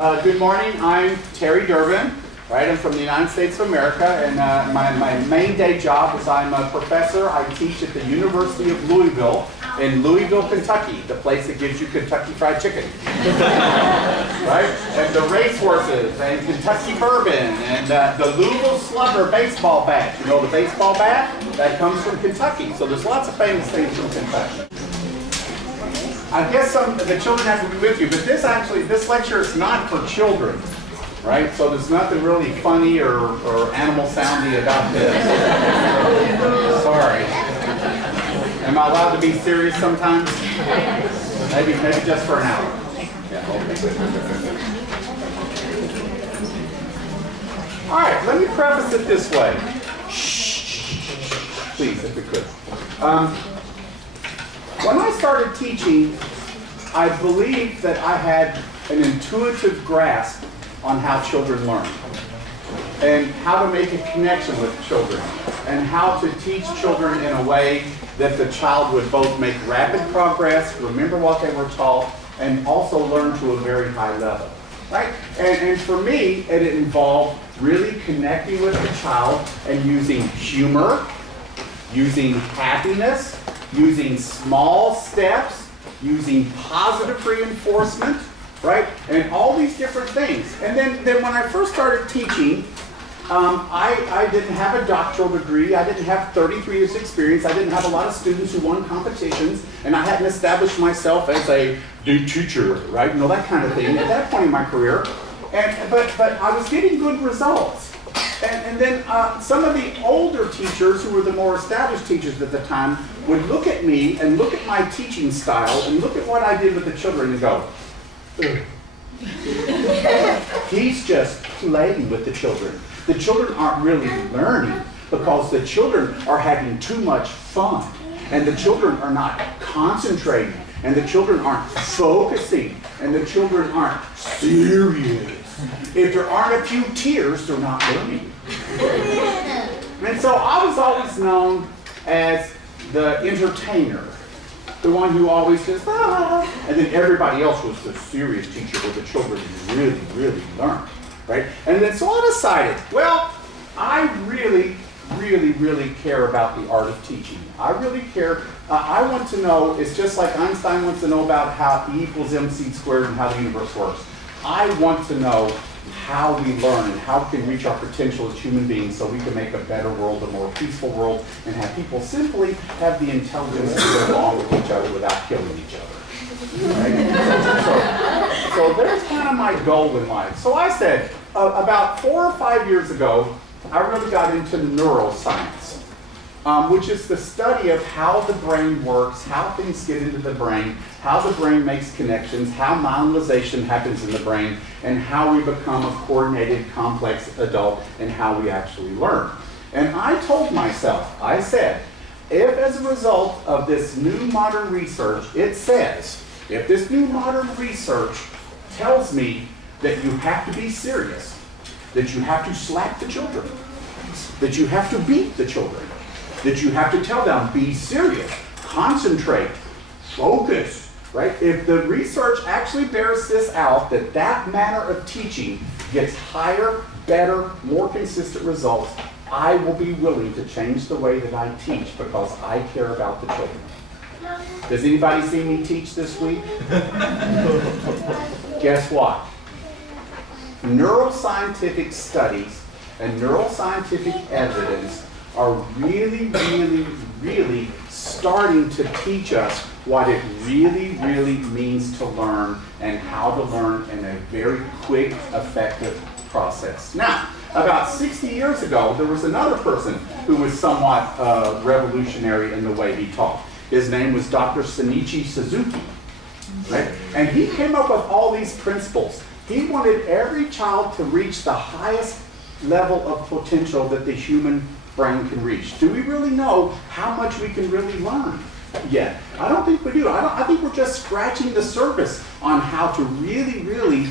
Good morning, I'm Terry Durbin, right? I'm from the United States of America, and my main day job is I'm a professor. I teach at the University of Louisville in Louisville, Kentucky, the place that gives you Kentucky Fried Chicken, right? And the racehorses, and Kentucky bourbon, and the Louisville Slugger baseball bat. You know the baseball bat? That comes from Kentucky, so there's lots of famous things from Kentucky. I guess some of the children have to be with you, but this lecture is not for children, right? So there's nothing really funny or animal soundy about this. Sorry. Am I allowed to be serious sometimes? Maybe just for an hour. Yeah, okay. All right, let me preface it this way. Shh, please, if we could. When I started teaching, I believed that I had an intuitive grasp on how children learn and how to make a connection with children and how to teach children in a way that the child would both make rapid progress, remember what they were taught, and also learn to a very high level, right? And for me, it involved really connecting with the child and using humor, using happiness, using small steps, using positive reinforcement, right? And all these different things. And then when I first started teaching, I didn't have a doctoral degree. I didn't have 33 years experience. I didn't have a lot of students who won competitions. And I hadn't established myself as a teacher, right? You know, that kind of thing at that point in my career. But I was getting good results. And then some of the older teachers who were the more established teachers at the time would look at me and look at my teaching style and look at what I did with the children and go, ugh. He's just playing with the children. The children aren't really learning because the children are having too much fun. And the children are not concentrating. And the children aren't focusing. And the children aren't serious. If there aren't a few tears, they're not learning. And so I was always known as the entertainer, the one who always says, ah, and then everybody else was the serious teacher where the children really, really learned, right? And then so I decided, well, I really, really, really care about the art of teaching. I really care. I want to know, it's just like Einstein wants to know about how E equals mc squared and how the universe works. I want to know how we learn and how we can reach our potential as human beings so we can make a better world, a more peaceful world, and have people simply have the intelligence to get along with each other without killing each other. Right? So there's kind of my goal in life. So I said, about 4 or 5 years ago, I really got into neuroscience, which is the study of how the brain works, how things get into the brain, how the brain makes connections, how nominalization happens in the brain, and how we become a coordinated, complex adult, and how we actually learn. And I told myself, I said, if as a result of this new modern research, it says, if this new modern research tells me that you have to be serious, that you have to slap the children, that you have to beat the children, that you have to tell them, be serious, concentrate, focus, right? If the research actually bears this out, that manner of teaching gets higher, better, more consistent results, I will be willing to change the way that I teach because I care about the children. Does anybody see me teach this week? Guess what? Neuroscientific studies and neuroscientific evidence are really, really, really starting to teach us what it really, really means to learn and how to learn in a very quick, effective process. Now, about 60 years ago, there was another person who was somewhat revolutionary in the way he taught. His name was Dr. Suzuki, right? And he came up with all these principles. He wanted every child to reach the highest level of potential that the human brain can reach. Do we really know how much we can really learn yet? I don't think we do. I think we're just scratching the surface on how to really, really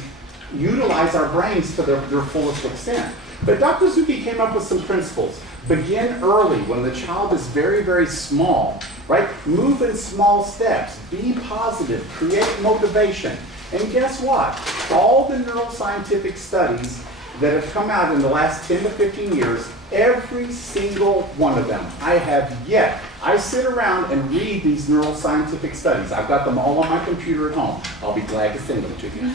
utilize our brains to their fullest extent. But Dr. Suzuki came up with some principles. Begin early when the child is very, very small, right? Move in small steps. Be positive. Create motivation. And guess what? All the neuroscientific studies that have come out in the last 10 to 15 years, every single one of them, I sit around and read these neuroscientific studies. I've got them all on my computer at home. I'll be glad to send them to you.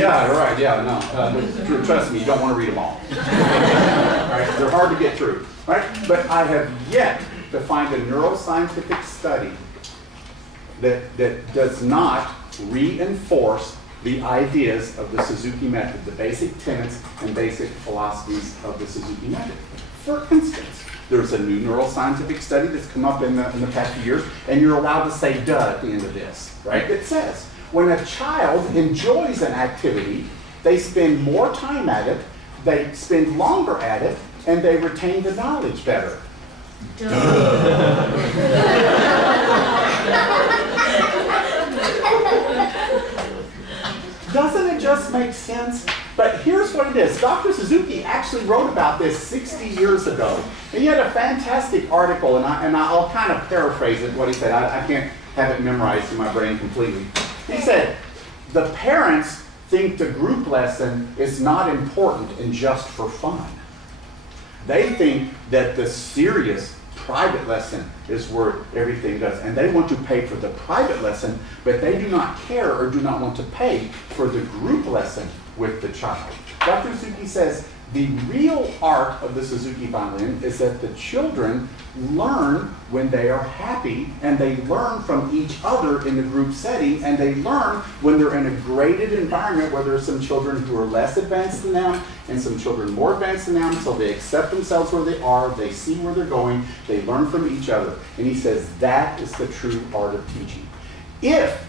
No. Trust me, you don't want to read them all. Right? They're hard to get through. Right? But I have yet to find a neuroscientific study that does not reinforce the ideas of the Suzuki method, the basic tenets and basic philosophies of the Suzuki method. For instance, there's a new neuroscientific study that's come up in the past few years, and you're allowed to say duh at the end of this, right? It says, when a child enjoys an activity, they spend more time at it, they spend longer at it, and they retain the knowledge better. Doesn't it just make sense? But here's what it is. Dr. Suzuki actually wrote about this 60 years ago. And he had a fantastic article, and I'll kind of paraphrase it, what he said. I can't have it memorized in my brain completely. He said, the parents think the group lesson is not important and just for fun. They think that the serious private lesson is where everything does. And they want to pay for the private lesson, but they do not care or do not want to pay for the group lesson with the child. Dr. Suzuki says the real art of the Suzuki violin is that the children learn when they are happy, and they learn from each other in the group setting, and they learn when they're in a graded environment where there's some children who are less advanced than them and some children more advanced than them, so they accept themselves where they are, they see where they're going, they learn from each other. And he says that is the true art of teaching. If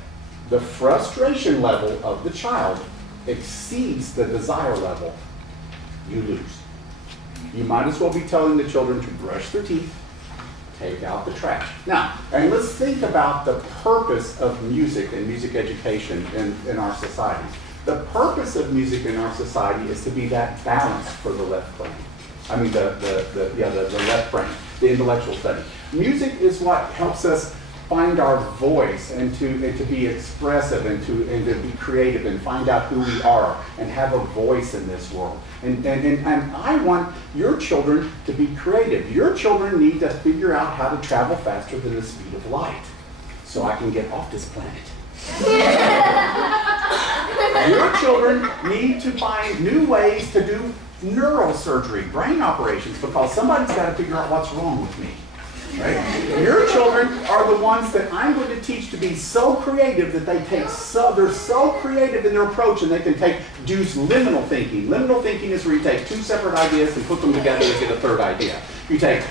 the frustration level of the child exceeds the desire level, you lose. You might as well be telling the children to brush their teeth, take out the trash. Now, and let's think about the purpose of music and music education in our society. The purpose of music in our society is to be that balance for the left brain. I mean, the left brain, the intellectual study. Music is what helps us find our voice and to be expressive and to be creative and find out who we are and have a voice in this world. And I want your children to be creative. Your children need to figure out how to travel faster than the speed of light so I can get off this planet. Your children need to find new ways to do neurosurgery, brain operations, because somebody's got to figure out what's wrong with me. Right? Your children are the ones that I'm going to teach to be so creative that they're so creative in their approach, and they can do liminal thinking. Liminal thinking is where you take two separate ideas and put them together to get a third idea. You take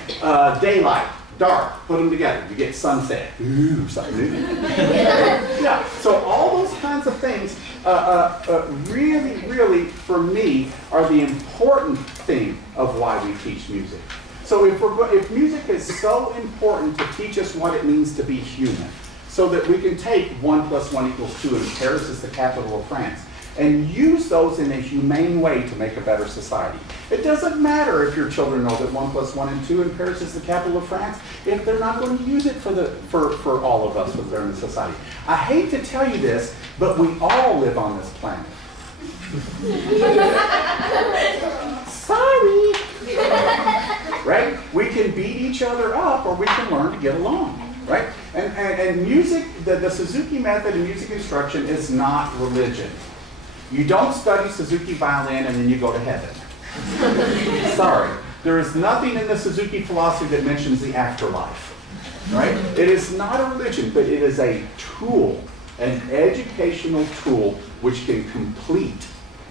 daylight, dark, put them together, you get sunset. Ooh, something new. Yeah, so all those kinds of things really, for me, are the important thing of why we teach music. So if music is so important to teach us what it means to be human, so that we can take 1 + 1 = 2, and Paris is the capital of France, and use those in a humane way to make a better society. It doesn't matter if your children know that 1 + 1 and 2 and Paris is the capital of France, if they're not going to use it for all of us that are in the society. I hate to tell you this, but we all live on this planet. Sorry. Right? We can beat each other up, or we can learn to get along. Right? And music, the Suzuki method in music instruction is not religion. You don't study Suzuki violin and then you go to heaven. Sorry. There is nothing in the Suzuki philosophy that mentions the afterlife. Right? It is not a religion, but it is a tool, an educational tool which can complete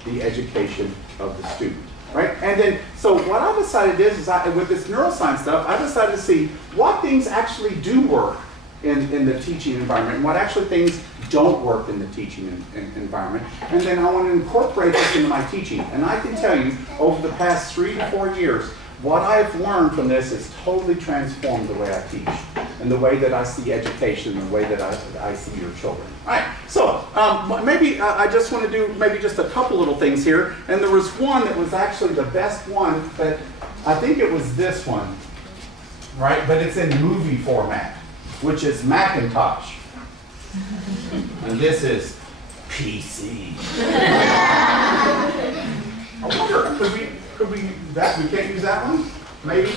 the education of the student. Right? And then, so what I decided is with this neuroscience stuff, I decided to see what things actually do work in the teaching environment and what actually things don't work in the teaching environment. And then I want to incorporate this into my teaching. And I can tell you, over the past 3 to 4 years, what I've learned from this has totally transformed the way I teach and the way that I see education and the way that I see your children. All right, so maybe I just want to do maybe just a couple little things here. And there was one that was actually the best one, but I think it was this one, right? But it's in movie format, which is Macintosh. And this is PC. I wonder, could we can't use that one? Maybe?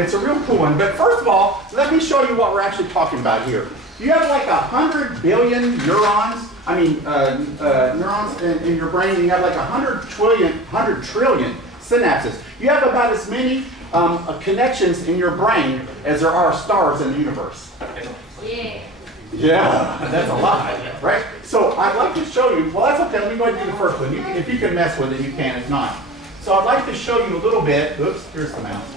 It's a real cool one. But first of all, let me show you what we're actually talking about here. You have like 100 billion neurons, neurons in your brain, and you have like 100 trillion synapses. You have about as many connections in your brain as there are stars in the universe. Yeah. Yeah, that's a lot, right? So I'd like to show you, well that's okay, let me go ahead and do the first one. If you can mess with it, you can, if not. So I'd like to show you a little bit, oops, here's the mouse,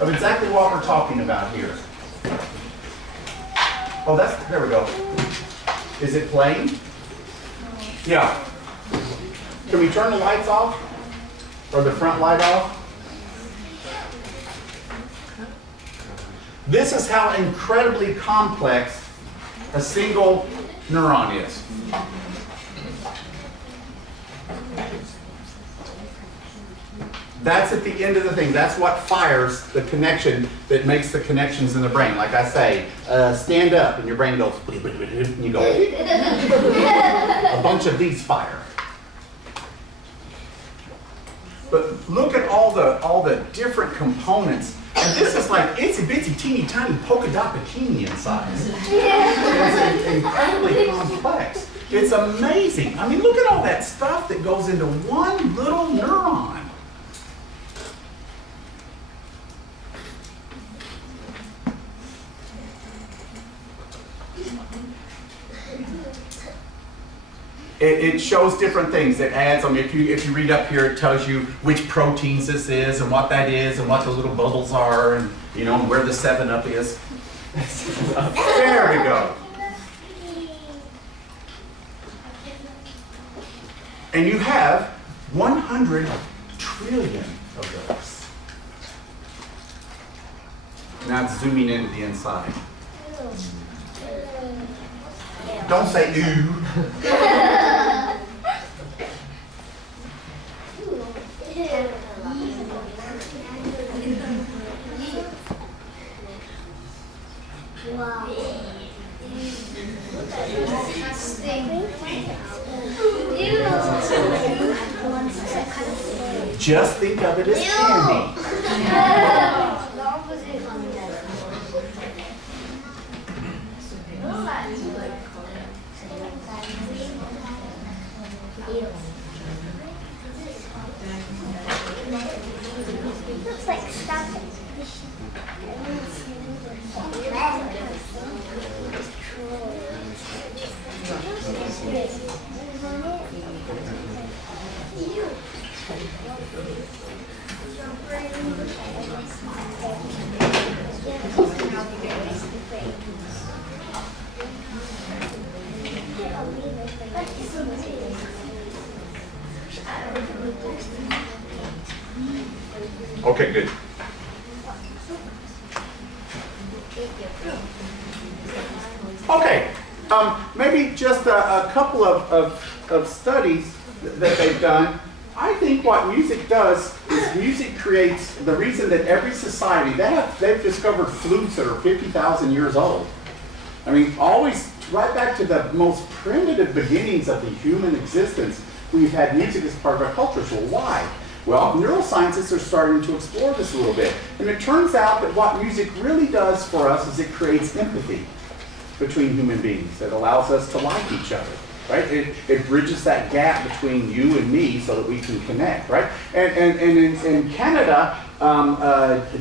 of exactly what we're talking about here. Oh, there we go. Is it playing? Yeah. Can we turn the lights off? Or the front light off? This is how incredibly complex a single neuron is. That's at the end of the thing. That's what fires the connection that makes the connections in the brain. Like I say, stand up, and your brain goes, and you go, a bunch of these fire. But look at all the different components. And this is like itsy bitsy teeny tiny polka dot bikini in size. It's incredibly complex. It's amazing. I mean, look at all that stuff that goes into one little neuron. It shows different things. It adds, I mean, if you read up here, it tells you which proteins this is and what that is and what the little bubbles are and, you know, where the 7-Up is. There we go. And you have 100 trillion of those. Now it's zooming into the inside. Don't say ooh. Wow. Just think of it as candy. Looks like stuff. Okay, good. Okay, maybe just a couple of studies that they've done. I think what music does is music creates the reason that every society, they've discovered flutes that are 50,000 years old. I mean, always right back to the most primitive beginnings of the human existence, we've had music as part of our culture. So why? Well, neuroscientists are starting to explore this a little bit. And it turns out that what music really does for us is it creates empathy between human beings. It allows us to like each other, right? It bridges that gap between you and me so that we can connect, right? And in Canada,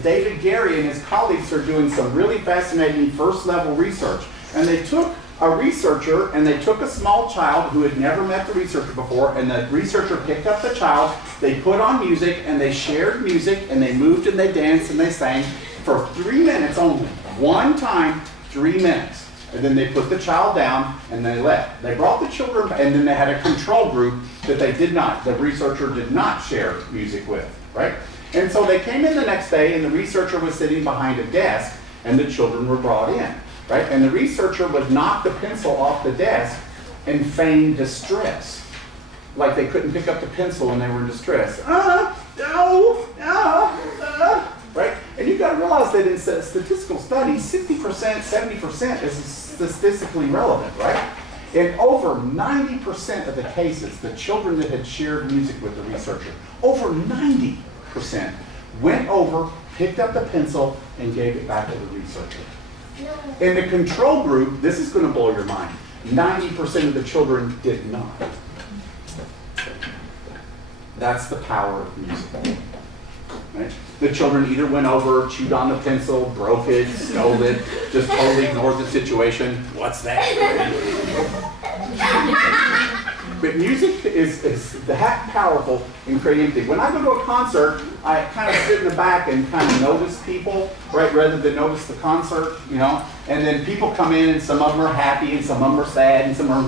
David Gary and his colleagues are doing some really fascinating first-level research. And they took a researcher and they took a small child who had never met the researcher before, and the researcher picked up the child, they put on music, and they shared music, and they moved and they danced and they sang for 3 minutes only. One time, 3 minutes. And then they put the child down and they left. They brought the children, and then they had a control group that the researcher did not share music with, right? And so they came in the next day, and the researcher was sitting behind a desk, and the children were brought in, right? And the researcher would knock the pencil off the desk and feign distress. Like they couldn't pick up the pencil and they were in distress. Right? And you've got to realize that in statistical studies, 60%, 70% is statistically relevant, right? In over 90% of the cases, the children that had shared music with the researcher, over 90% went over, picked up the pencil, and gave it back to the researcher. In the control group, this is going to blow your mind, 90% of the children did not. That's the power of music. Right? The children either went over, chewed on the pencil, broke it, stole it, just totally ignored the situation. What's that? But music is that powerful in creativity. When I go to a concert, I kind of sit in the back and kind of notice people, right, rather than notice the concert, you know. And then people come in, and some of them are happy, and some of them are sad, and some are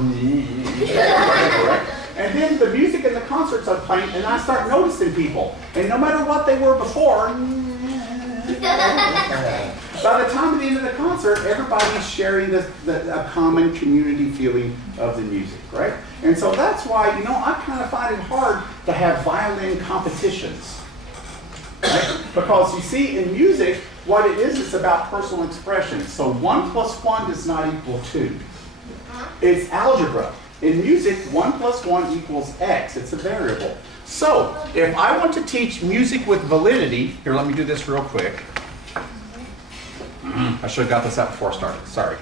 right? And then the music in the concerts are playing, and I start noticing people. And no matter what they were before, by the time at the end of the concert, everybody's sharing a common community feeling of the music, right? And so that's why, you know, I kind of find it hard to have violin competitions, right? Because you see, in music, what it is, it's about personal expression. So 1 + 1 does not equal 2. It's algebra. In music, 1 + 1 = X. It's a variable. So, if I want to teach music with validity, here, let me do this real quick. I should have got this out before I started. Sorry.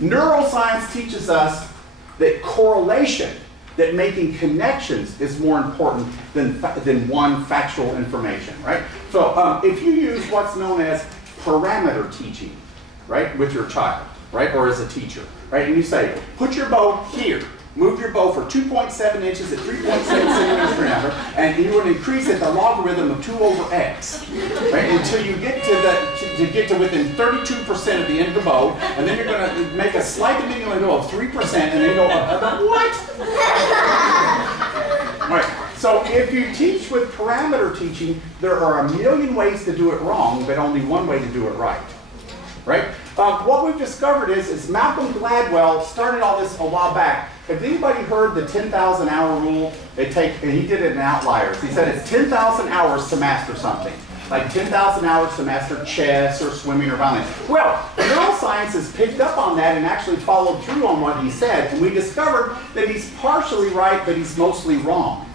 Neuroscience teaches us that correlation, that making connections is more important than one factual information, right? So, if you use what's known as parameter teaching, right, with your child, right, or as a teacher, right, and you say, put your bow here, move your bow for 2.7 inches at 3.7 centimeters per hour, and you would increase it the logarithm of 2 over x, right, until you get to within 32% of the end of the bow, and then you're going to make a slight diminishing go of 3%, and then go what? Right. So if you teach with parameter teaching, there are a million ways to do it wrong, but only one way to do it right. Right? What we've discovered is Malcolm Gladwell started all this a while back. Have anybody heard the 10,000 hour rule? And he did it in Outliers. He said it's 10,000 hours to master something. Like 10,000 hours to master chess or swimming or violin. Well, neuroscience has picked up on that and actually followed through on what he said. And we discovered that he's partially right, but he's mostly wrong.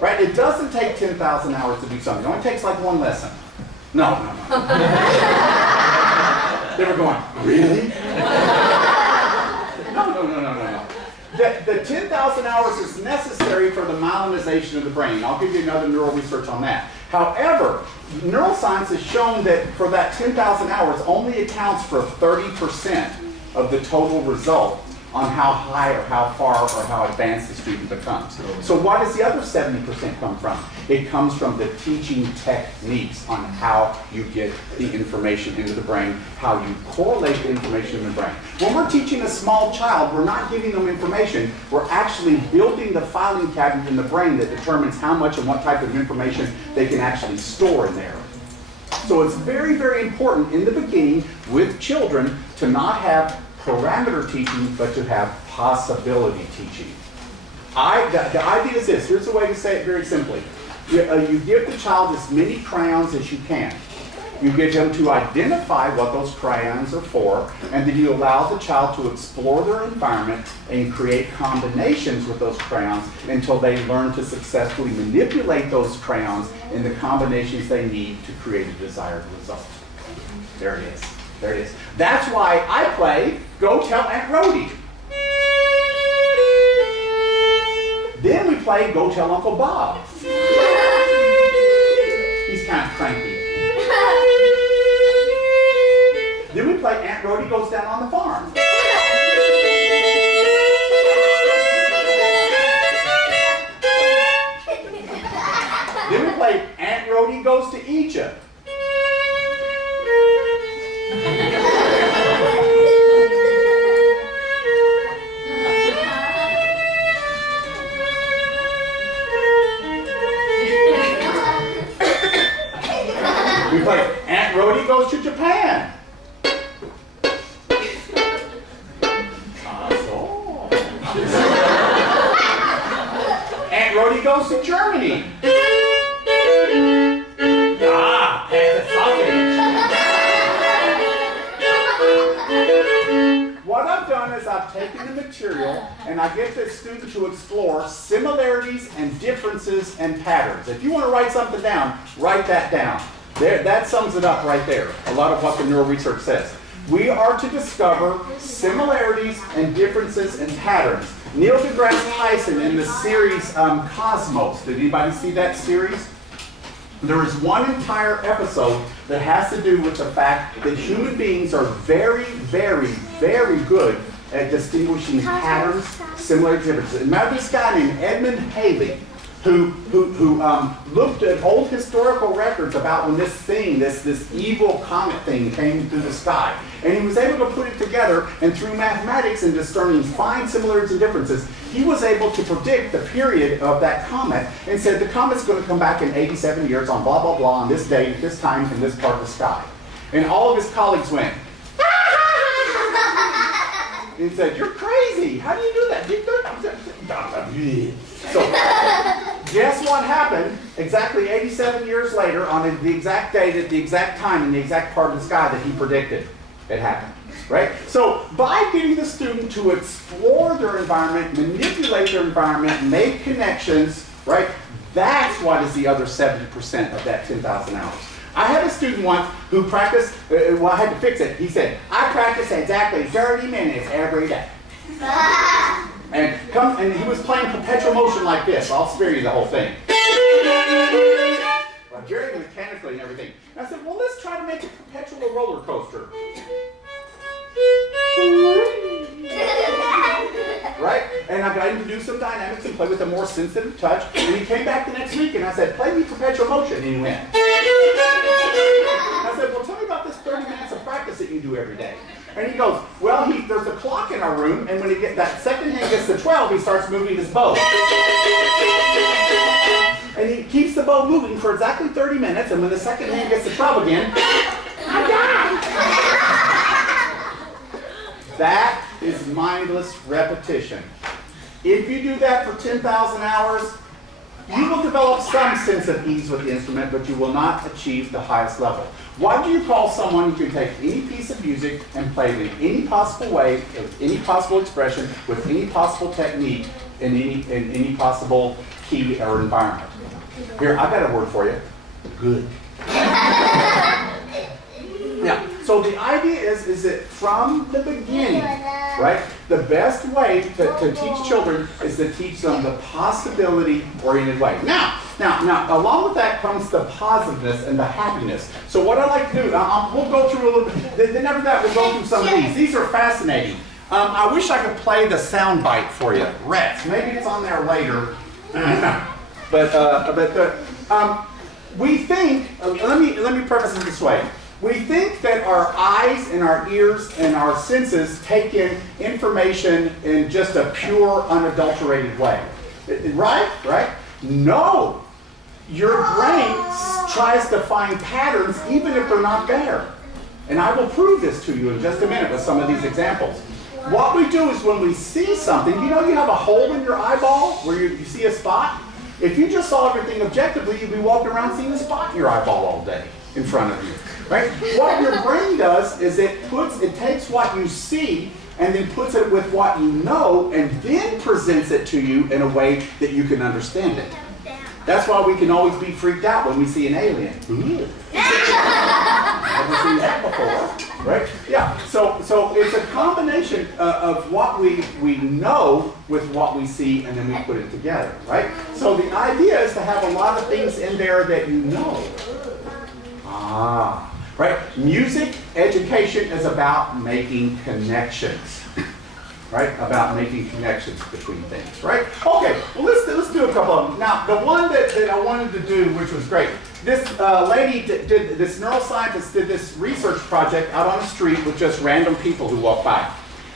Right? It doesn't take 10,000 hours to do something. It only takes like one lesson. No. They were going, really? No. The 10,000 hours is necessary for the myelinization of the brain. I'll give you another neural research on that. However, neuroscience has shown that for that 10,000 hours only accounts for 30% of the total result on how high or how far or how advanced the student becomes. So why does the other 70% come from? It comes from the teaching techniques on how you get the information into the brain, how you correlate the information in the brain. When we're teaching a small child, we're not giving them information, we're actually building the filing cabinet in the brain that determines how much and what type of information they can actually store in there. So it's very, very important in the beginning with children to not have parameter teaching, but to have possibility teaching. The idea is this. Here's a way to say it very simply. You give the child as many crayons as you can. You get them to identify what those crayons are for, and then you allow the child to explore their environment and create combinations with those crayons until they learn to successfully manipulate those crayons in the combinations they need to create a desired result. There it is. There it is. That's why I play Go Tell Aunt Rhody. Then we play Go Tell Uncle Bob. He's kind of cranky. Then we play Aunt Rhody Goes Down on the Farm. Then we play Aunt Rhody Goes to Egypt. We play Aunt Rhody Goes to Japan. Aunt Rhody Goes to Germany. Hey. what I've done is I've taken the material and I get the student to explore similarities and differences and patterns. If you want to write something down, write that down. There, that sums it up right there, a lot of what the neural research says. We are to discover similarities and differences and patterns. Neil deGrasse Tyson in the series Cosmos, did anybody see that series? There is one entire episode that has to do with the fact that human beings are very, very, very good at distinguishing patterns, similar differences. Remember this guy named Edmund Halley, who looked at old historical records about when this evil comet thing came through the sky. And he was able to put it together, and through mathematics and discerning fine similarities and differences, he was able to predict the period of that comet and said the comet's going to come back in 87 years on blah, blah, blah, on this date, at this time, in this part of the sky. And all of his colleagues went, and said, "You're crazy. How do you do that?" So, guess what happened exactly 87 years later on the exact date at the exact time in the exact part of the sky that he predicted? It happened, right? So, by getting the student to explore their environment, manipulate their environment, make connections, right? That's what is the other 70% of that 10,000 hours. I had a student once who practiced, well, I had to fix it. He said, "I practice exactly 30 minutes every day." And he was playing perpetual motion like this. I'll spare you the whole thing. Very mechanically and everything. And I said, "Well, let's try to make a perpetual roller coaster." Right? And I got him to do some dynamics and play with a more sensitive touch. And he came back the next week and I said, "Play me perpetual motion." And he went. I said, "Well, tell me about this 30 minutes of practice that you do every day." And he goes, "Well, there's a clock in our room, and when that second hand gets to 12, he starts moving his bow. And he keeps the bow moving for exactly 30 minutes, and when the second hand gets to 12 again, I die." That is mindless repetition. If you do that for 10,000 hours, you will develop some sense of ease with the instrument, but you will not achieve the highest level. What do you call someone who can take any piece of music and play it in any possible way, with any possible expression, with any possible technique, in any possible key or environment? Here, I've got a word for you. Good. Now, so the idea is that from the beginning, right, the best way to teach children is to teach them the possibility-oriented way. Now, along with that comes the positiveness and the happiness. So what I like to do, we'll go through a little bit, then after that we'll go through some of these. These are fascinating. I wish I could play the sound bite for you. Rats, maybe it's on there later. We think, let me preface it this way. We think that our eyes and our ears and our senses take in information in just a pure, unadulterated way. Right? Right? No. Your brain tries to find patterns even if they're not there. And I will prove this to you in just a minute with some of these examples. What we do is when we see something, you have a hole in your eyeball where you see a spot? If you just saw everything objectively, you'd be walking around seeing a spot in your eyeball all day in front of you. Right? What your brain does is it takes what you see and then puts it with what you know and then presents it to you in a way that you can understand it. That's why we can always be freaked out when we see an alien. Never seen that before, right? Yeah. So it's a combination of what we know with what we see, and then we put it together, right? So the idea is to have a lot of things in there that you know. Right? Music education is about making connections. Right? About making connections between things, right? Okay, well let's do a couple of them. Now, the one that I wanted to do, which was great, this lady this neuroscientist did this research project out on the street with just random people who walked by.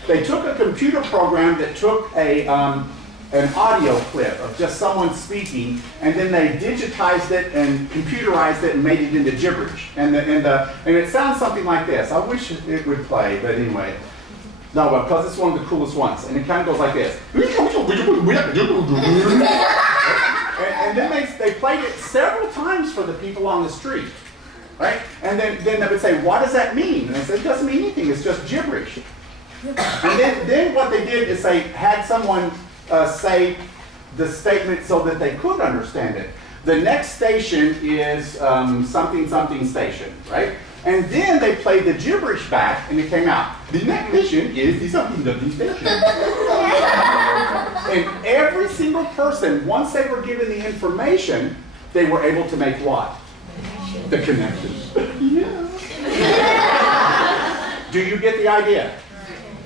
They took a computer program that took an audio clip of just someone speaking, and then they digitized it and computerized it and made it into gibberish. And it sounds something like this. I wish it would play, but anyway. No, because it's one of the coolest ones. And it kind of goes like this. And then they played it several times for the people on the street. Right? And then they would say, "What does that mean?" And they said, "It doesn't mean anything. It's just gibberish." And then what they did is they had someone say the statement so that they could understand it. The next station is something something station, right? And then they played the gibberish back and it came out. The next station is the something something station. And every single person, once they were given the information, they were able to make what? The connection. Yeah. Do you get the idea?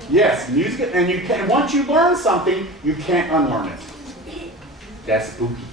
Yes, music, and you can. Once you learn something, you can't unlearn it. That's spooky.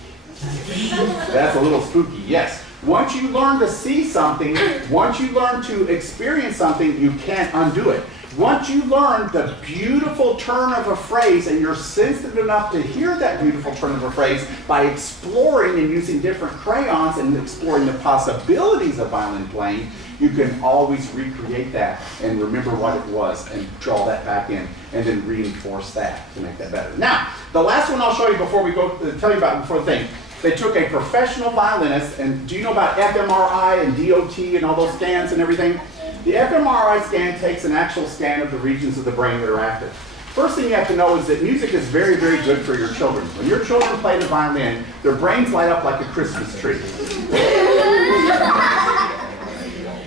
That's a little spooky. Yes. Once you learn to see something, once you learn to experience something, you can't undo it. Once you learn the beautiful turn of a phrase and you're sensitive enough to hear that beautiful turn of a phrase by exploring and using different crayons and exploring the possibilities of violin playing, you can always recreate that and remember what it was and draw that back in and then reinforce that to make that better. Now, the last one I'll show you before we go, tell you about before the thing. They took a professional violinist, and do you know about fMRI and DOT and all those scans and everything? The fMRI scan takes an actual scan of the regions of the brain that are active. First thing you have to know is that music is very, very good for your children. When your children play the violin, their brains light up like a Christmas tree.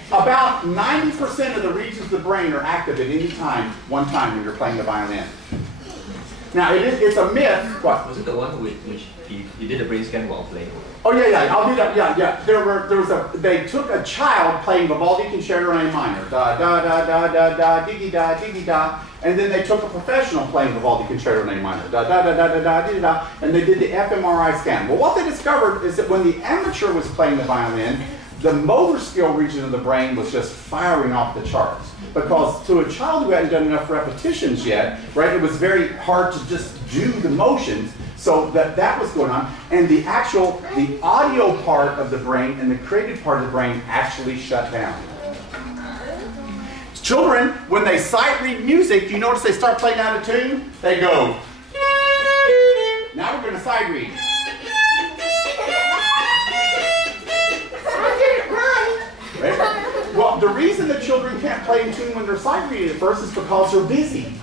About 90% of the regions of the brain are active at any time, one time when you're playing the violin. Now, it's a myth. What? Was it the one which he did a brain scan while playing? Oh yeah, I'll do that. Yeah. They took a child playing Vivaldi Concerto in A minor, da da da da da da, diggy da, and then they took a professional playing Vivaldi Concerto in A minor, da da da da da da, diggy da, and they did the fMRI scan. Well, what they discovered is that when the amateur was playing the violin, the motor skill region of the brain was just firing off the charts. Because to a child who hadn't done enough repetitions yet, right, it was very hard to just do the motions. So that was going on. And the audio part of the brain and the creative part of the brain actually shut down. Children, when they sight read music, you notice they start playing out of tune? They go. Now we're going to sight read. Right? Well, the reason that children can't play in tune when they're sight reading at first is because they're busy.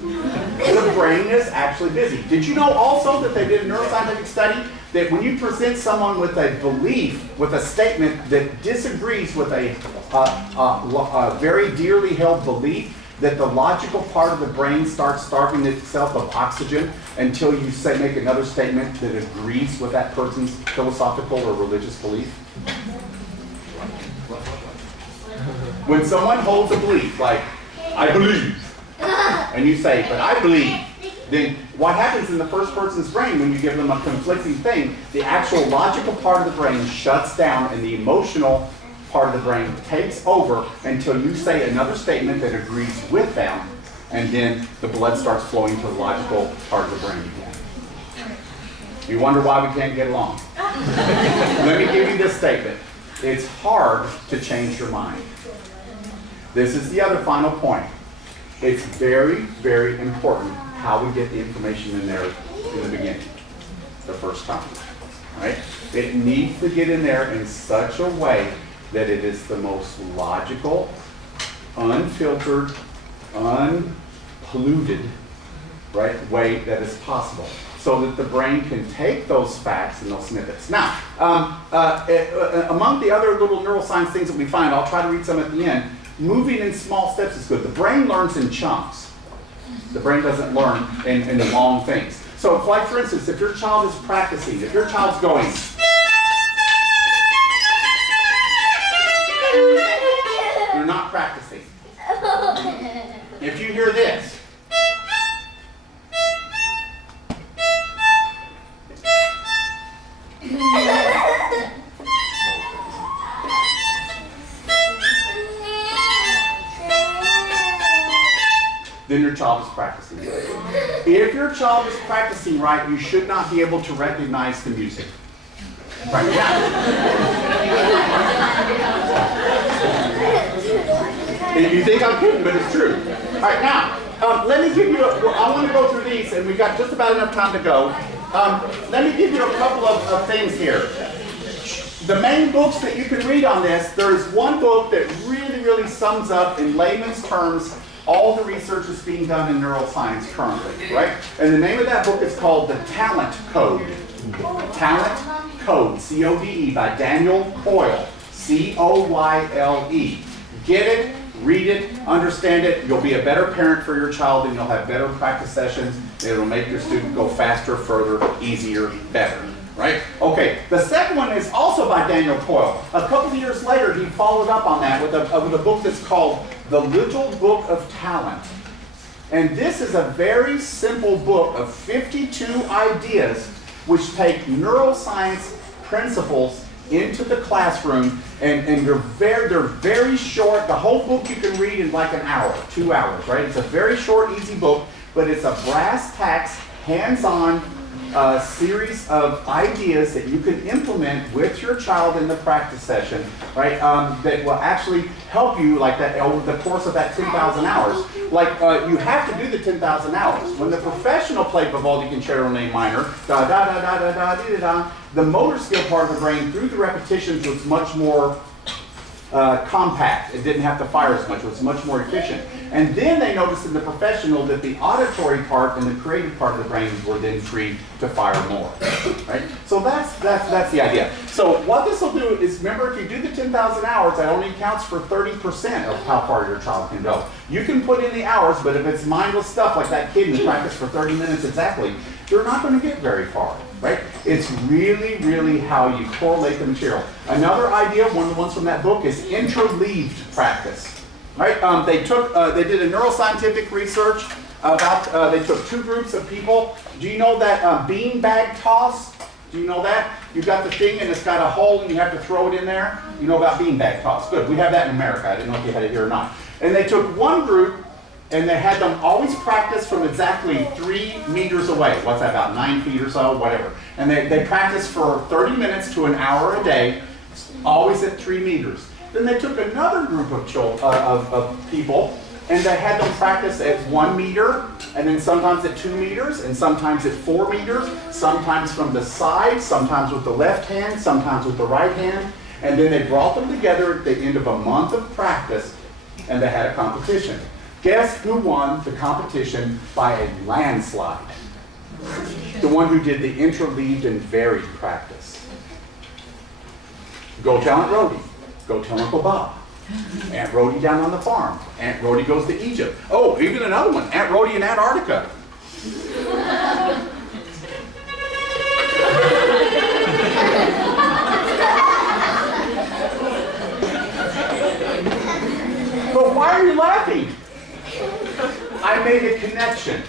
The brain is actually busy. Did you know also that they did a neuroscientific study that when you present someone with a belief, with a statement that disagrees with a very dearly held belief, that the logical part of the brain starts starving itself of oxygen until you make another statement that agrees with that person's philosophical or religious belief? When someone holds a belief, like, I believe, and you say, but I believe, then what happens in the first person's brain when you give them a conflicting thing, the actual logical part of the brain shuts down and the emotional part of the brain takes over until you say another statement that agrees with them, and then the blood starts flowing to the logical part of the brain again. You wonder why we can't get along. Let me give you this statement. It's hard to change your mind. This is the other final point. It's very, very important how we get the information in there in the beginning, the first time, right? It needs to get in there in such a way that it is the most logical, unfiltered, unpolluted, right, way that is possible, so that the brain can take those facts and those snippets. Now, among the other little neuroscience things that we find, I'll try to read some at the end. Moving in small steps is good. The brain learns in chunks. The brain doesn't learn in long things. So, like for instance, if your child is practicing, if your child's going, you're not practicing. If you hear this, then your child is practicing right. If your child is practicing right, you should not be able to recognize the music. Right now. You think I'm kidding, but it's true. All right, now, let me give you I want to go through these, and we've got just about enough time to go. Let me give you a couple of things here. The main books that you can read on this, there's one book that really, really sums up in layman's terms all the research that's being done in neuroscience currently, right? And the name of that book is called The Talent Code. Talent Code, C-O-D-E, by Daniel Coyle, C-O-Y-L-E. Get it, read it, understand it. You'll be a better parent for your child, and you'll have better practice sessions. It'll make your student go faster, further, easier, better. Right? Okay, the second one is also by Daniel Coyle. A couple of years later, he followed up on that with a book that's called The Little Book of Talent. And this is a very simple book of 52 ideas which take neuroscience principles into the classroom, and they're very short. The whole book you can read in like an hour, 2 hours, right? It's a very short, easy book, but it's a brass tacks, hands-on series of ideas that you can implement with your child in the practice session, right? That will actually help you like that over the course of that 10,000 hours. Like you have to do the 10,000 hours. When the professional play Vivaldi Concerto in A minor, da da da da da da da da, the motor skill part of the brain through the repetitions was much more compact. It didn't have to fire as much. It was much more efficient. And then they noticed in the professional that the auditory part and the creative part of the brain were then free to fire more. Right? So that's the idea. So what this will do is, remember, if you do the 10,000 hours, that only counts for 30% of how far your child can go. You can put in the hours, but if it's mindless stuff like that kid who practiced for 30 minutes exactly, you're not going to get very far. Right? It's really, really how you correlate the material. Another idea, one of the ones from that book, is interleaved practice. Right? They did a neuroscientific research about, they took two groups of people. Do you know that beanbag toss? Do you know that? You've got the thing and it's got a hole and you have to throw it in there. You know about beanbag toss. Good. We have that in America. I didn't know if you had it here or not. And they took one group and they had them always practice from exactly 3 meters away. What's that, about 9 feet or so, whatever. And they practiced for 30 minutes to an hour a day, always at 3 meters. Then they took another group of people and they had them practice at 1 meter, and then sometimes at 2 meters, and sometimes at 4 meters, sometimes from the side, sometimes with the left hand, sometimes with the right hand. And then they brought them together at the end of a month of practice and they had a competition. Guess who won the competition by a landslide? The one who did the interleaved and varied practice. Go tell Aunt Rhody. Go tell Uncle Bob. Aunt Rhody down on the farm. Aunt Rhody goes to Egypt. Oh, even another one. Aunt Rhody in Antarctica. But why are you laughing? I made a connection.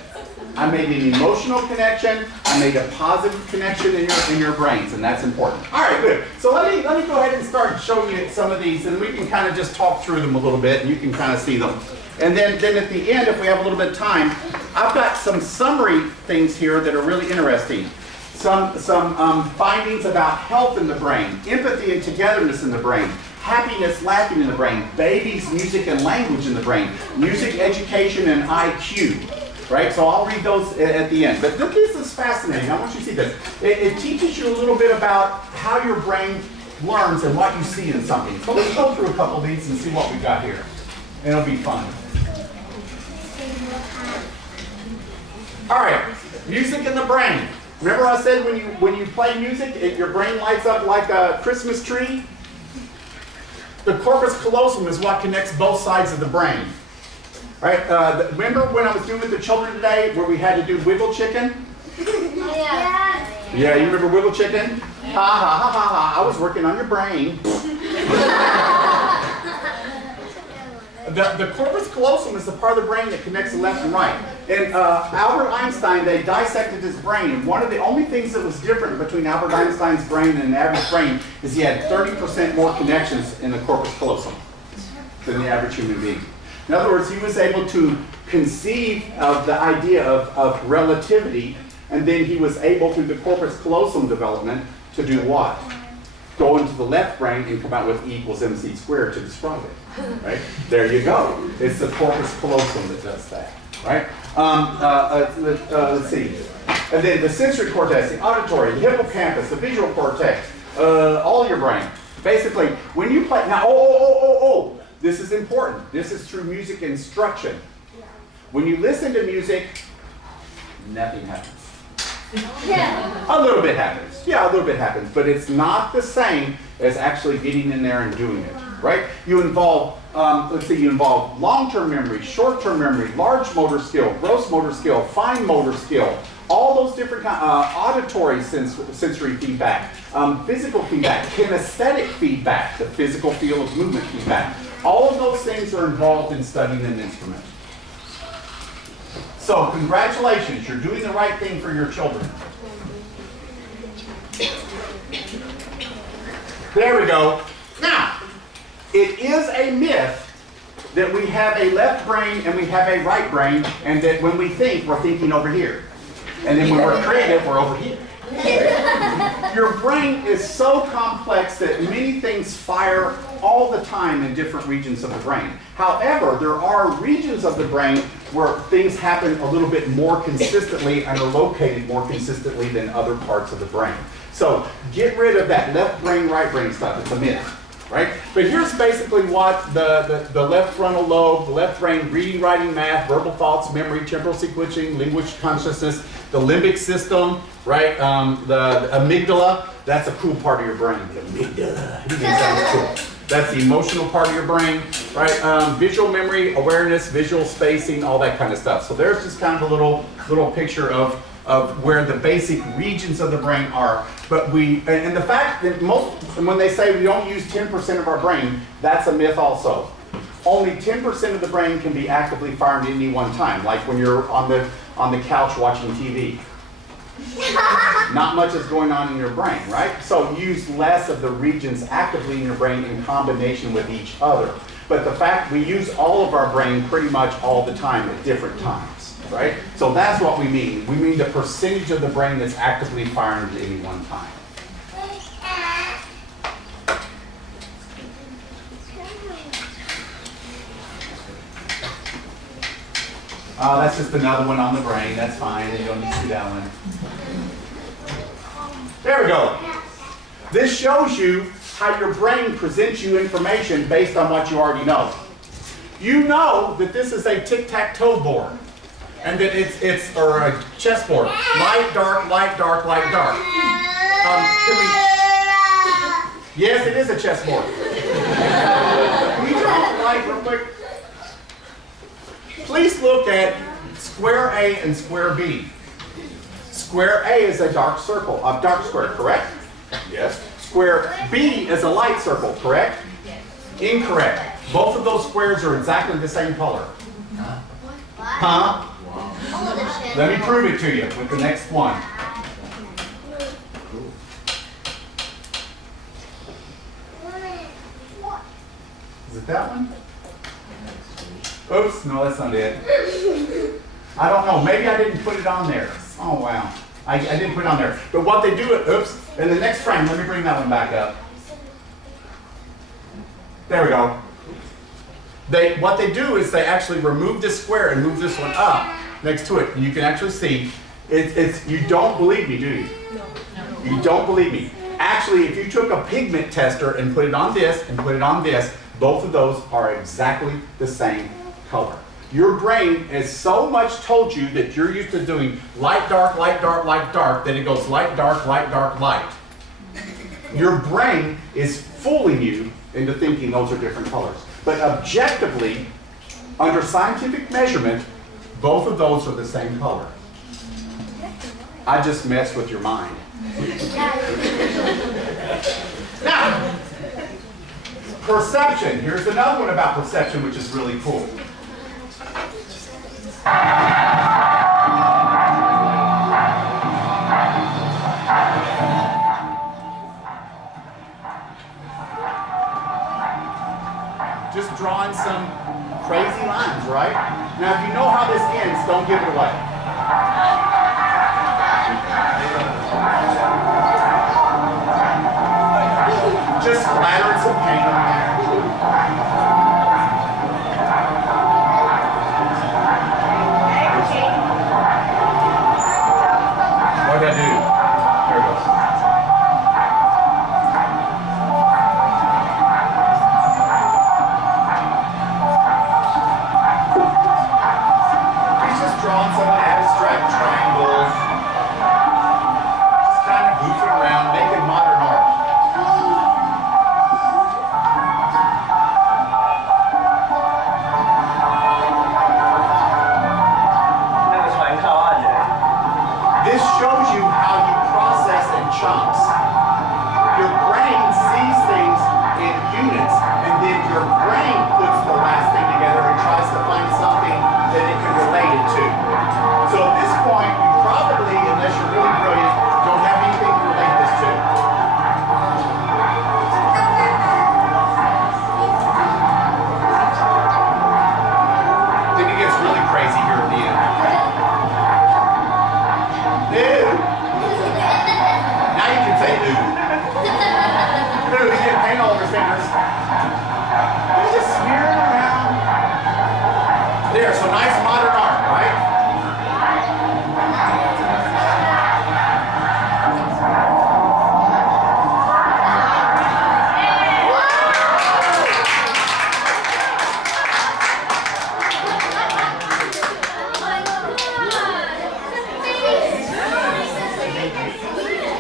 I made an emotional connection. I made a positive connection in your brains, and that's important. All right, good. So let me go ahead and start showing you some of these, and we can kind of just talk through them a little bit, and you can kind of see them. And then at the end, if we have a little bit of time, I've got some summary things here that are really interesting. Some findings about health in the brain, empathy and togetherness in the brain, happiness, laughing in the brain, babies, music and language in the brain, music, education, and IQ. Right? So I'll read those at the end. But this is fascinating. I want you to see this. It teaches you a little bit about how your brain learns and what you see in something. So let's go through a couple of these and see what we got here. And it'll be fun. All right, music in the brain. Remember I said when you play music, your brain lights up like a Christmas tree? The corpus callosum is what connects both sides of the brain. Right? Remember when I was doing with the children today where we had to do wiggle chicken? Yeah. Yeah, you remember wiggle chicken? Ha ha ha ha ha. I was working on your brain. The corpus callosum is the part of the brain that connects the left and right. And Albert Einstein, they dissected his brain. And one of the only things that was different between Albert Einstein's brain and an average brain is he had 30% more connections in the corpus callosum than the average human being. In other words, he was able to conceive of the idea of relativity, and then he was able, through the corpus callosum development, to do what? Go into the left brain and come out with E equals mc squared to describe it. Right? There you go. It's the corpus callosum that does that. Right? Let's see. And then the sensory cortex, the auditory, the hippocampus, the visual cortex, all your brain. Basically, when you play, now, this is important. This is through music instruction. When you listen to music, nothing happens. Yeah. A little bit happens. Yeah, a little bit happens, but it's not the same as actually getting in there and doing it, right? You involve, you involve long-term memory, short-term memory, large motor skill, gross motor skill, fine motor skill, all those different auditory sensory feedback, physical feedback, kinesthetic feedback, the physical feel of movement feedback. All of those things are involved in studying an instrument. So congratulations, you're doing the right thing for your children. There we go. Now, it is a myth that we have a left brain and we have a right brain, and that when we think, we're thinking over here. And then when we're creative, we're over here. Your brain is so complex that many things fire all the time in different regions of the brain. However, there are regions of the brain where things happen a little bit more consistently and are located more consistently than other parts of the brain. So get rid of that left brain, right brain stuff. It's a myth, right? But here's basically what the left frontal lobe, the left brain, reading, writing, math, verbal thoughts, memory, temporal sequencing, linguistic consciousness, the limbic system, right? The amygdala, that's a cool part of your brain. The amygdala. You think that sounds cool. That's the emotional part of your brain, right? Visual memory, awareness, visual spacing, all that kind of stuff. So there's just kind of a little picture of where the basic regions of the brain are. But and the fact that when they say we don't use 10% of our brain, that's a myth also. Only 10% of the brain can be actively fired at any one time, like when you're on the couch watching TV. Not much is going on in your brain, right? So use less of the regions actively in your brain in combination with each other. But the fact we use all of our brain pretty much all the time at different times, right? So that's what we mean. We mean the percentage of the brain that's actively firing at any one time. That's just another one on the brain. That's fine. You don't need to do that one. There we go. This shows you how your brain presents you information based on what you already know. You know that this is a tic-tac-toe board, and that it's or a chessboard. Light, dark, light, dark, light, dark. Yes, it is a chessboard. Can you turn off the light real quick? Please look at square A and square B. Square A is a dark circle, a dark square, correct? Yes. Square B is a light circle, correct? Yes. Incorrect. Both of those squares are exactly the same color. Huh? Wow. Let me prove it to you with the next one. Is it that one? Oops, no, that's not it. I don't know, maybe I didn't put it on there. Oh, wow. I didn't put it on there. But what they do, oops, in the next frame, let me bring that one back up. There we go. What they do is they actually remove this square and move this one up next to it. And you can actually see, you don't believe me, do you? No. You don't believe me. Actually, if you took a pigment tester and put it on this and put it on this, both of those are exactly the same color. Your brain has so much told you that you're used to doing light, dark, light, dark, light, dark, that it goes light, dark, light, dark, light. Your brain is fooling you into thinking those are different colors. But objectively, under scientific measurement, both of those are the same color. I just messed with your mind. Now, perception. Here's another one about perception, which is really cool. Just drawing some crazy lines, right? Now, if you know how this ends, don't give it away. Just splattering some paint on there. What did I do? There it goes. Nice modern art, right?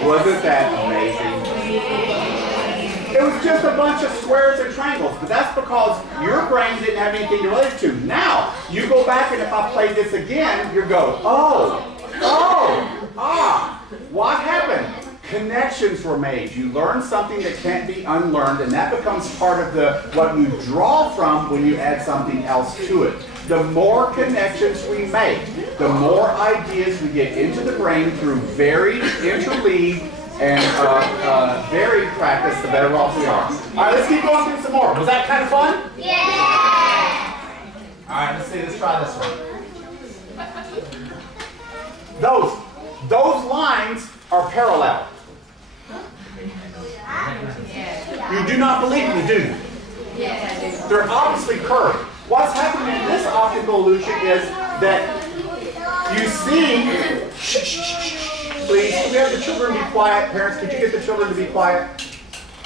Wasn't that amazing? It was just a bunch of squares and triangles, but that's because your brain didn't have anything to relate to. Now, you go back and if I play this again, you go, what happened? Connections were made. You learn something that can't be unlearned, and that becomes part of what you draw from when you add something else to it. The more connections we make, the more ideas we get into the brain through varied, interleaved, and varied practice, the better off we are. All right, let's keep going through some more. Was that kind of fun? Yeah! All right, let's see. Let's try this one. Those lines are parallel. You do not believe me, do you? Yes, I do. They're obviously curved. What's happening in this optical illusion is that you see, please, can we have the children be quiet? Parents, could you get the children to be quiet?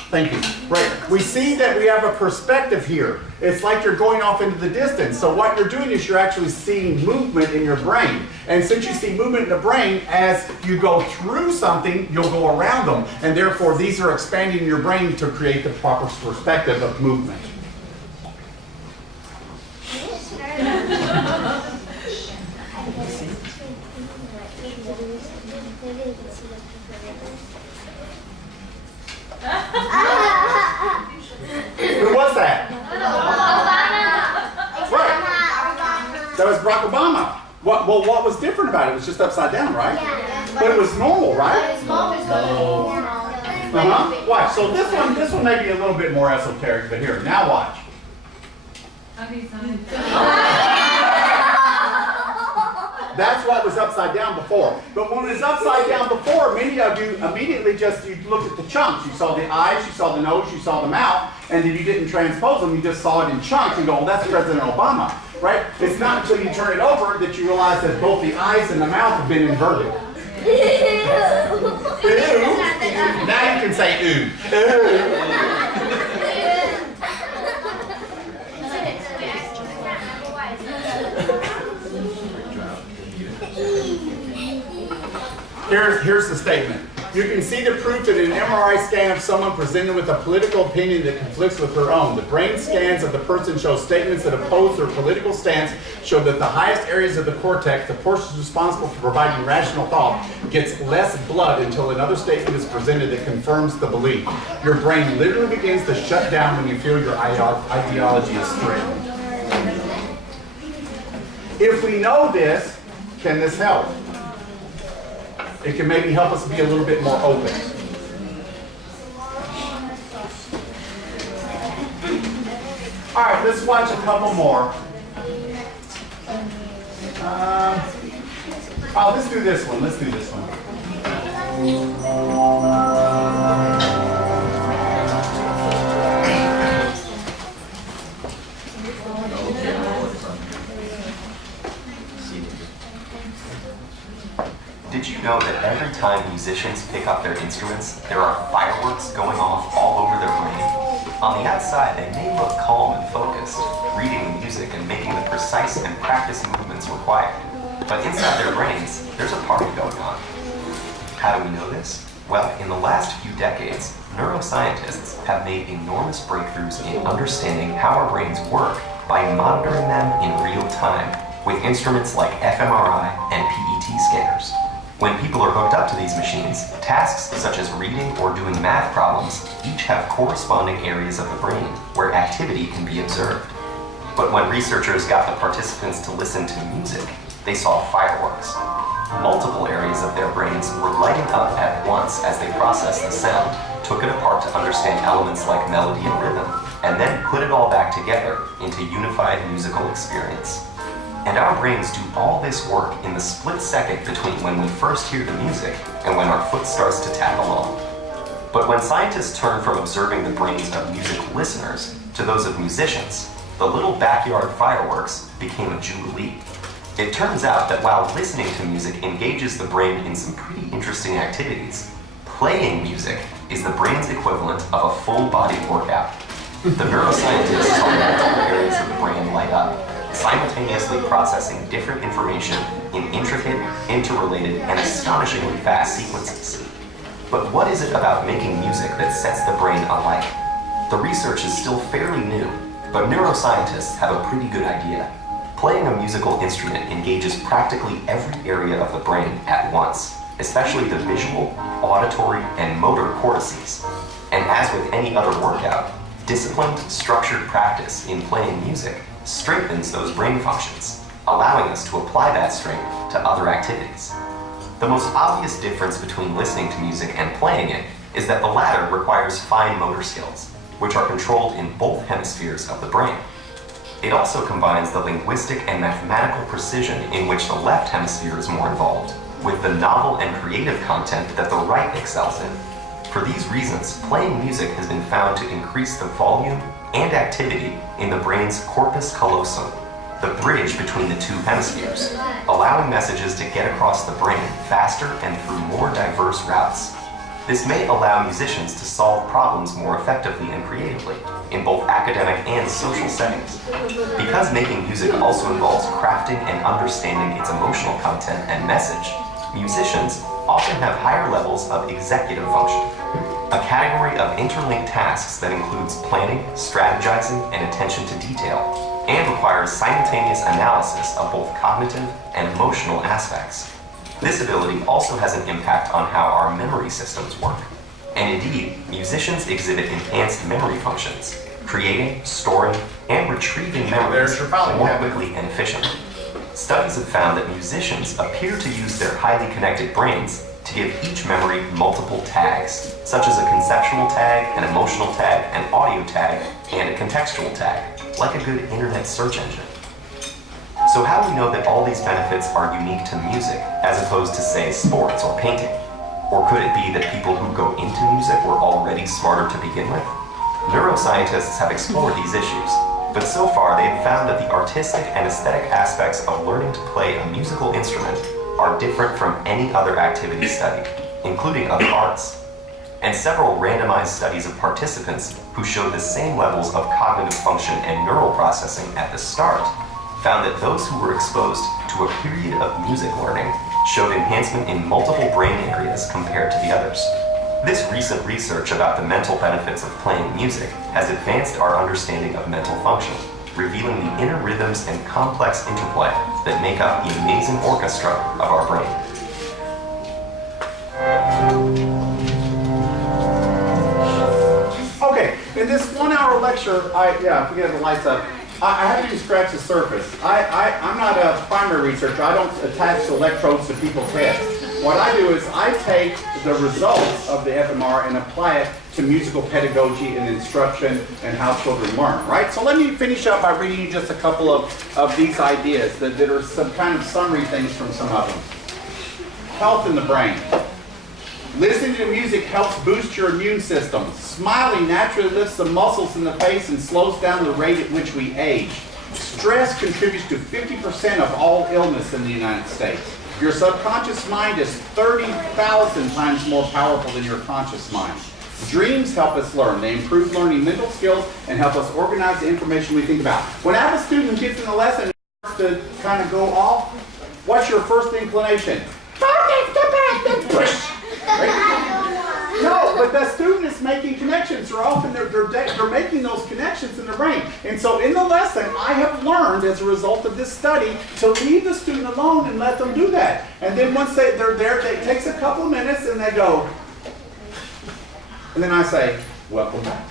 Thank you. Right. We see that we have a perspective here. It's like you're going off into the distance. So what you're doing is you're actually seeing movement in your brain. And since you see movement in the brain, as you go through something, you'll go around them. And therefore, these are expanding your brain to create the proper perspective of movement. Who was that? Right. That was Barack Obama. What was different about it? It was just upside down, right? But it was normal, right? Watch. So this one may be a little bit more esoteric, but here, now watch. That's what was upside down before. But when it was upside down before, many of you immediately you looked at the chunks. You saw the eyes, you saw the nose, you saw the mouth, and then you didn't transpose them. You just saw it in chunks and go, well, that's President Obama, right? It's not until you turn it over that you realize that both the eyes and the mouth have been inverted. Ooh. Now you can say ooh. Here's the statement. You can see the proof in an MRI scan of someone presented with a political opinion that conflicts with her own. The brain scans of the person show statements that oppose their political stance, show that the highest areas of the cortex, the portions responsible for providing rational thought, gets less blood until another statement is presented that confirms the belief. Your brain literally begins to shut down when you feel your ideology is threatened. If we know this, can this help? It can maybe help us be a little bit more open. All right, let's watch a couple more. Let's do this one. Let's do this one. Did you know that every time musicians pick up their instruments, there are fireworks going off all over their brain? On the outside, they may look calm and focused, reading the music and making the precise and practiced movements required. But inside their brains, there's a party going on. How do we know this? Well, in the last few decades, neuroscientists have made enormous breakthroughs in understanding how our brains work by monitoring them in real time with instruments like fMRI and PET scanners. When people are hooked up to these machines, tasks such as reading or doing math problems each have corresponding areas of the brain where activity can be observed. But when researchers got the participants to listen to music, they saw fireworks. Multiple areas of their brains were lighting up at once as they processed the sound, took it apart to understand elements like melody and rhythm, and then put it all back together into unified musical experience. And our brains do all this work in the split second between when we first hear the music and when our foot starts to tap along. But when scientists turn from observing the brains of music listeners to those of musicians, the little backyard fireworks became a jubilee. It turns out that while listening to music engages the brain in some pretty interesting activities, playing music is the brain's equivalent of a full-body workout. The neuroscientists saw multiple areas of the brain light up, simultaneously processing different information in intricate, interrelated, and astonishingly fast sequences. But what is it about making music that sets the brain alight? The research is still fairly new, but neuroscientists have a pretty good idea. Playing a musical instrument engages practically every area of the brain at once, especially the visual, auditory, and motor cortices. And as with any other workout, disciplined, structured practice in playing music strengthens those brain functions, allowing us to apply that strength to other activities. The most obvious difference between listening to music and playing it is that the latter requires fine motor skills, which are controlled in both hemispheres of the brain. It also combines the linguistic and mathematical precision in which the left hemisphere is more involved, with the novel and creative content that the right excels in. For these reasons, playing music has been found to increase the volume and activity in the brain's corpus callosum, the bridge between the two hemispheres, allowing messages to get across the brain faster and through more diverse routes. This may allow musicians to solve problems more effectively and creatively in both academic and social settings. Because making music also involves crafting and understanding its emotional content and message, musicians often have higher levels of executive function, a category of interlinked tasks that includes planning, strategizing, and attention to detail, and requires simultaneous analysis of both cognitive and emotional aspects. This ability also has an impact on how our memory systems work. And indeed, musicians exhibit enhanced memory functions, creating, storing, and retrieving memories more quickly and efficiently. Studies have found that musicians appear to use their highly connected brains to give each memory multiple tags, such as a conceptual tag, an emotional tag, an audio tag, and a contextual tag, like a good internet search engine. So how do we know that all these benefits are unique to music, as opposed to, say, sports or painting? Or could it be that people who go into music were already smarter to begin with? Neuroscientists have explored these issues, but so far they have found that the artistic and aesthetic aspects of learning to play a musical instrument are different from any other activity studied, including other arts. And several randomized studies of participants who showed the same levels of cognitive function and neural processing at the start found that those who were exposed to a period of music learning showed enhancement in multiple brain areas compared to the others. This recent research about the mental benefits of playing music has advanced our understanding of mental function, revealing the inner rhythms and complex interplay that make up the amazing orchestra of our brain. Okay, in this 1 hour lecture, if we get the lights up, I haven't even scratched the surface. I'm not a primary researcher. I don't attach electrodes to people's heads. What I do is I take the results of the fMR and apply it to musical pedagogy and instruction and how children learn, right? So let me finish up by reading you just a couple of these ideas that are some kind of summary things from some of them. Health in the brain. Listening to music helps boost your immune system. Smiling naturally lifts the muscles in the face and slows down the rate at which we age. Stress contributes to 50% of all illness in the United States. Your subconscious mind is 30,000 times more powerful than your conscious mind. Dreams help us learn. They improve learning mental skills and help us organize the information we think about. When I have a student who gets in the lesson and starts to kind of go off, what's your first inclination? Right? No, but the student is making connections. They're making those connections in their brain. And so in the lesson, I have learned as a result of this study to leave the student alone and let them do that. And then once they're there, it takes a couple of minutes and they go, and then I say, welcome back.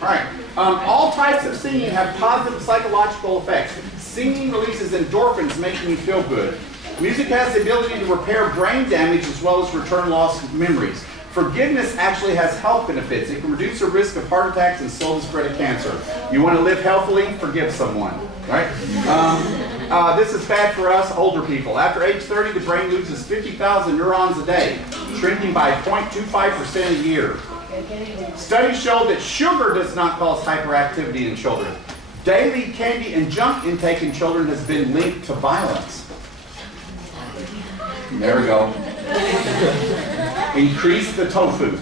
All right. All types of singing have positive psychological effects. Singing releases endorphins, making you feel good. Music has the ability to repair brain damage as well as return lost memories. Forgiveness actually has health benefits. It can reduce the risk of heart attacks and slow the spread of cancer. You want to live healthily? Forgive someone, right? This is bad for us older people. After age 30, the brain loses 50,000 neurons a day, shrinking by 0.25% a year. Studies show that sugar does not cause hyperactivity in children. Daily candy and junk intake in children has been linked to violence. There we go. Increase the tofu.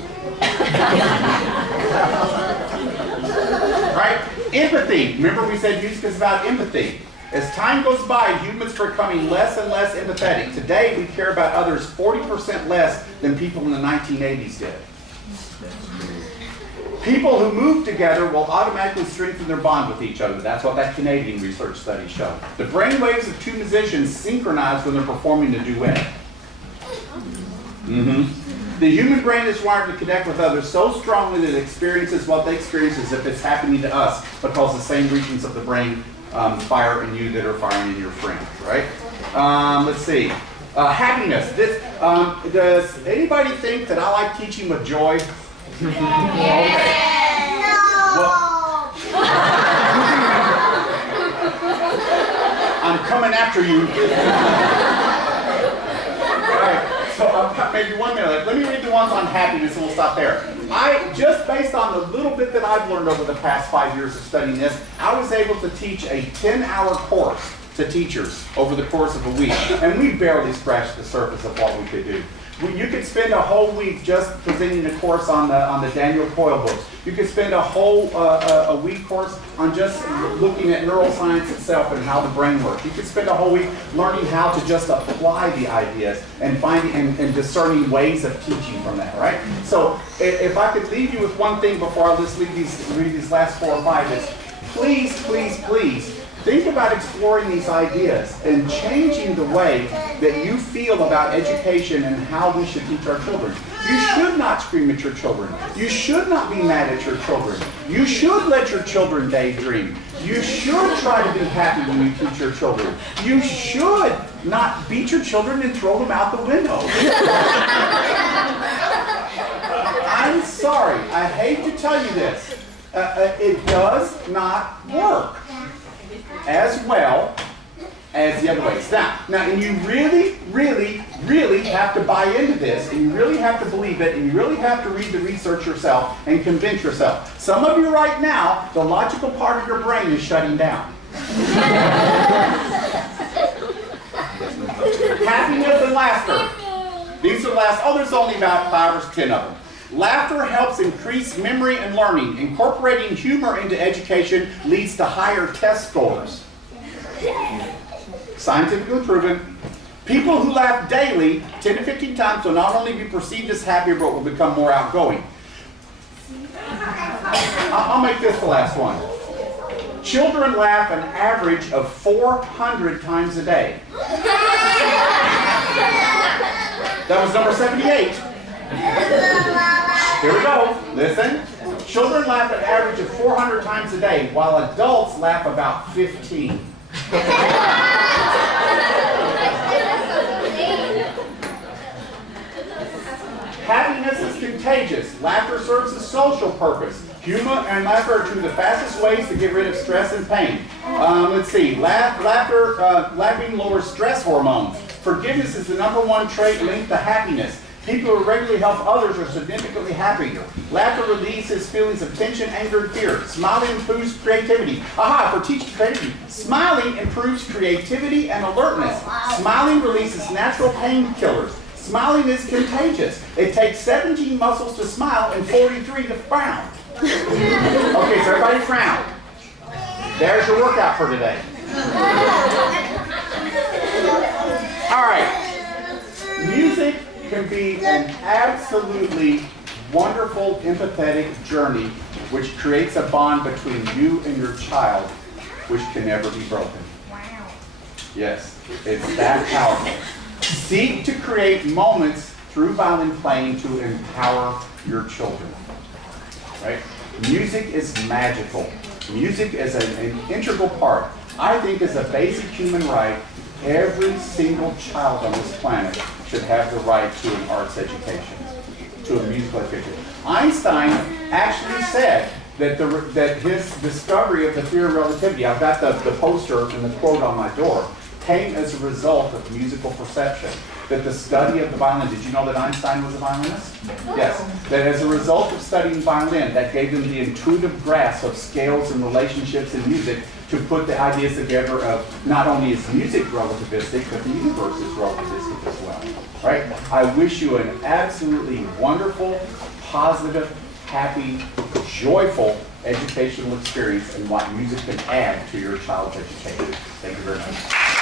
Right? Empathy. Remember we said music is about empathy. As time goes by, humans are becoming less and less empathetic. Today, we care about others 40% less than people in the 1980s did. People who move together will automatically strengthen their bond with each other. That's what that Canadian research study showed. The brain waves of two musicians synchronize when they're performing a duet. The human brain is wired to connect with others so strongly that it experiences what they experience as if it's happening to us, because the same regions of the brain fire in you that are firing in your friends, right? Let's see. Happiness. Does anybody think that I like teaching with joy? Okay. Well, I'm coming after you. All right. So maybe 1 minute. Let me read the ones on happiness and we'll stop there. Just based on the little bit that I've learned over the past 5 years of studying this, I was able to teach a 10-hour course to teachers over the course of a week. And we barely scratched the surface of what we could do. You could spend a whole week just presenting a course on the Daniel Coyle books. You could spend a whole a week course on just looking at neuroscience itself and how the brain works. You could spend a whole week learning how to just apply the ideas and finding and discerning ways of teaching from that, right? So if I could leave you with one thing before I just read these last 4 or 5 is, please, please, please, think about exploring these ideas and changing the way that you feel about education and how we should teach our children. You should not scream at your children. You should not be mad at your children. You should let your children daydream. You should try to be happy when you teach your children. You should not beat your children and throw them out the window. I'm sorry. I hate to tell you this. It does not work as well as the other ways. Now, and you really, really, really have to buy into this, and you really have to believe it, and you really have to read the research yourself and convince yourself. Some of you right now, the logical part of your brain is shutting down. Happiness and laughter. These are the last, there's only about 5 or 10 of them. Laughter helps increase memory and learning. Incorporating humor into education leads to higher test scores. Scientifically proven. People who laugh daily, 10 to 15 times, will not only be perceived as happier, but will become more outgoing. I'll make this the last one. Children laugh an average of 400 times a day. That was number 78. Here we go. Listen. Children laugh an average of 400 times a day, while adults laugh about 15. Happiness is contagious. Laughter serves a social purpose. Humor and laughter are two of the fastest ways to get rid of stress and pain. Let's see. Laughing lowers stress hormones. Forgiveness is the #1 trait linked to happiness. People who regularly help others are significantly happier. Laughter releases feelings of tension, anger, and fear. Smiling improves creativity. For teaching creativity. Smiling improves creativity and alertness. Smiling releases natural painkillers. Smiling is contagious. It takes 17 muscles to smile and 43 to frown. Okay, so everybody frown. There's your workout for today. All right. Music can be an absolutely wonderful, empathetic journey which creates a bond between you and your child which can never be broken. Wow. Yes, it's that powerful. Seek to create moments through violin playing to empower your children. Right? Music is magical. Music is an integral part. I think is a basic human right. Every single child on this planet should have the right to an arts education, to a musical education. Einstein actually said that his discovery of the theory of relativity, I've got the poster and the quote on my door, came as a result of musical perception. That the study of the violin, did you know that Einstein was a violinist? Yes. That as a result of studying violin, that gave them the intuitive grasp of scales and relationships in music to put the ideas together of not only is music relativistic, but the universe is relativistic as well. Right? I wish you an absolutely wonderful, positive, happy, joyful educational experience and what music can add to your child's education. Thank you very much.